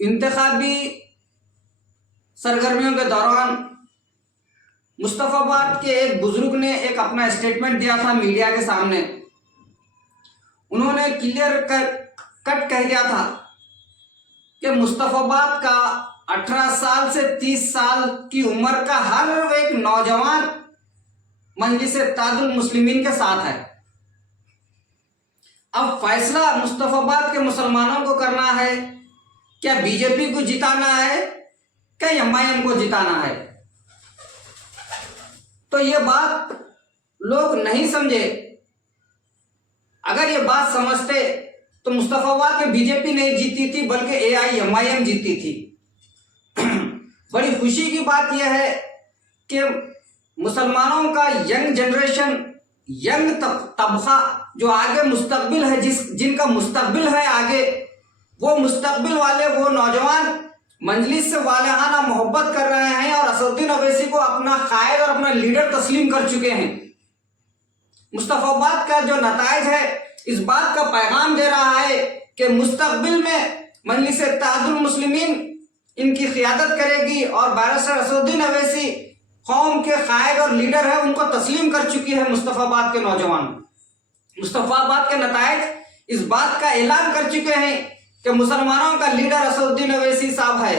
انتخابی سرگرمیوں کے دوران مصطفی آباد کے ایک بزرگ نے ایک اپنا اسٹیٹمنٹ دیا تھا میڈیا کے سامنے. انہوں نے کلیئر کٹ کہہ دیا تھا کہ مصطفی آباد کا 18 سال سے 30 سال کی عمر کا ہر ایک نوجوان مجلس اتحاد المسلمین کے ساتھ ہے. اب فیصلہ مصطفی آباد کے مسلمانوں کو کرنا ہے، کیا بی جے پی کو جتانا ہے کیا ایم آئی ایم کو جتانا ہے. تو یہ بات لوگ نہیں سمجھے. اگر یہ بات سمجھتے تو مصطفی آباد کے بی جے پی نہیں جیتی تھی بلکہ اے آئی ایم آئی ایم جیتی تھی. بڑی خوشی کی بات یہ ہے کہ مسلمانوں کا ینگ جنریشن، ینگ طبقہ جو آگے مستقبل ہے، جن کا مستقبل ہے آگے، وہ مستقبل والے وہ نوجوان مجلس سے والہانہ محبت کر رہے ہیں اور اسد الدین اویسی کو اپنا قائد اور اپنا لیڈر تسلیم کر چکے ہیں. مصطفی آباد کا جو نتائج ہے اس بات کا پیغام دے رہا ہے کہ مستقبل میں مجلس اتحاد المسلمین ان کی قیادت کرے گی اور بیرسٹر اسد الدین اویسی قوم کے قائد اور لیڈر ہے، ان کو تسلیم کر چکی ہے مصطفی آباد کے نوجوان. مصطفی آباد کے نتائج اس بات کا اعلان کر چکے ہیں کہ مسلمانوں کا لیڈر اسد الدین اویسی صاحب ہے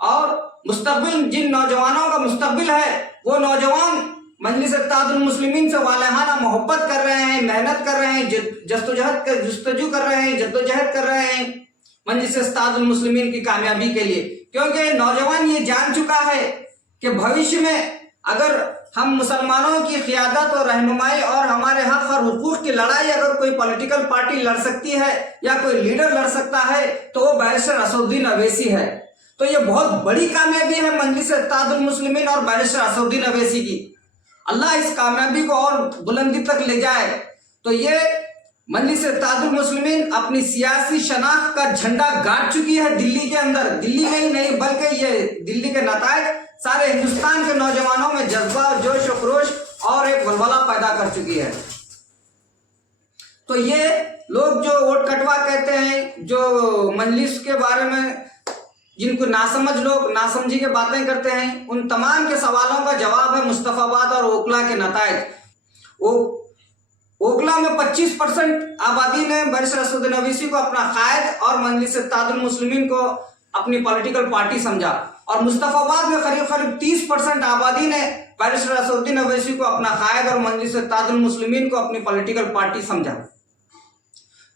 اور مستقبل جن نوجوانوں کا مستقبل ہے وہ نوجوان مجلس اتحاد المسلمین سے والہانہ محبت کر رہے ہیں، محنت کر رہے ہیں، جستجو کر رہے ہیں، جدوجہد کر رہے ہیں مجلس اتحاد المسلمین کی کامیابی کے لیے. کیونکہ نوجوان یہ جان چکا ہے کہ بھوشیہ میں اگر ہم مسلمانوں کی قیادت اور رہنمائی اور ہمارے حق اور حقوق کی لڑائی اگر کوئی پولیٹیکل پارٹی لڑ سکتی ہے یا کوئی لیڈر لڑ سکتا ہے تو وہ بیرسٹر اسد الدین اویسی ہے. تو یہ بہت بڑی کامیابی ہے مجلس اتحاد المسلمین اور بیرسٹر اسد الدین اویسی کی. اللہ اس کامیابی کو اور بلندی تک لے جائے. تو یہ مجلس اتحاد المسلمین اپنی سیاسی شناخت کا جھنڈا گاڑ چکی ہے دلی کے اندر. دلی میں ہی نہیں بلکہ یہ دلی کے نتائج سارے ہندوستان کے نوجوانوں میں جذبہ، جوش و خروش اور ایک ولولہ پیدا کر چکی ہے. تو یہ لوگ جو ووٹ کٹوا کہتے ہیں، جو مجلس کے بارے میں جن کو ناسمجھ لوگ ناسمجھی کے باتیں کرتے ہیں، ان تمام کے سوالوں کا جواب ہے مصطفی آباد اور اوکھلا کے نتائج. اوکھلا میں 25% آبادی نے بیرسٹر اسد الدین اویسی کو اپنا قائد اور مجلس اتحاد المسلمین کو اپنی پولیٹیکل پارٹی سمجھا، اور مصطفی آباد میں قریب 30% آبادی نے بیرسٹر اسد الدین اویسی کو اپنا قائد اور مجلس اتحاد المسلمین کو اپنی پولیٹیکل پارٹی سمجھا.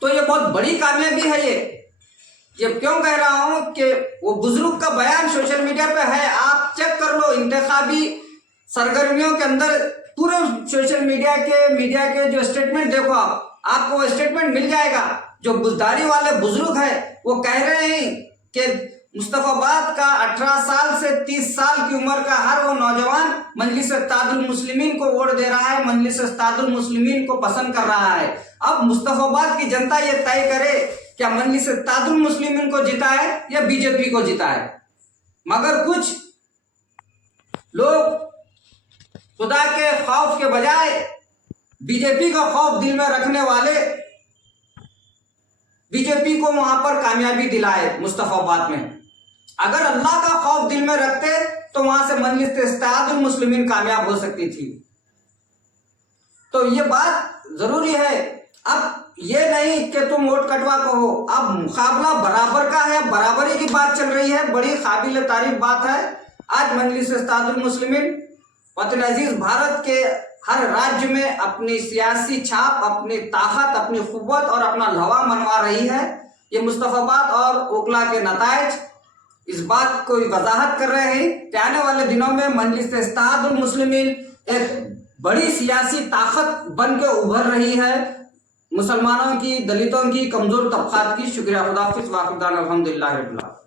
تو یہ بہت بڑی کامیابی ہے. یہ کیوں کہہ رہا ہوں کہ وہ بزرگ کا بیان سوشل میڈیا پہ ہے، آپ چیک کر لو. انتخابی سرگرمیوں کے اندر پورے سوشل میڈیا کے جو اسٹیٹمنٹ دیکھو، آپ کو وہ اسٹیٹمنٹ مل جائے گا. جو بزداری والے بزرگ ہیں وہ کہہ رہے ہیں کہ مصطفی آباد کا 18 سال سے 30 سال کی عمر کا ہر وہ نوجوان مجلس اتحاد المسلمین کو ووٹ دے رہا ہے، مجلس اتحاد المسلمین کو پسند کر رہا ہے. اب مصطفی آباد کی جنتا یہ طے کرے کیا مجلس اتحاد المسلمین کو جیتا ہے یا بی جے پی کو جیتا ہے. مگر کچھ لوگ خدا کے خوف کے بجائے بی جے پی کا خوف دل میں رکھنے والے بی جے پی کو وہاں پر کامیابی دلائے مصطفی آباد میں. اگر اللہ کا خوف دل میں رکھتے تو وہاں سے مجلس اتحاد المسلمین کامیاب ہو سکتی تھی. تو یہ بات ضروری ہے. اب یہ نہیں کہ تم ووٹ کٹوا کہو، اب مقابلہ برابر کا ہے، برابری کی بات چل رہی ہے. بڑی قابل تعریف بات ہے. آج مجلس اتحاد المسلمین وطن عزیز بھارت کے ہر راجیہ میں اپنی سیاسی چھاپ، اپنی طاقت، اپنی قوت اور اپنا لوا منوا رہی ہے. یہ مصطفی آباد اور اوکھلا کے نتائج اس بات کو وضاحت کر رہے ہیں کہ آنے والے دنوں میں مجلس اتحاد المسلمین ایک بڑی سیاسی طاقت بن کے ابھر رہی ہے، مسلمانوں کی، دلتوں کی، کمزور طبقات کی. شکریہ. خدا حافظ. واخر دعوانا الحمدللہ رب العالمین.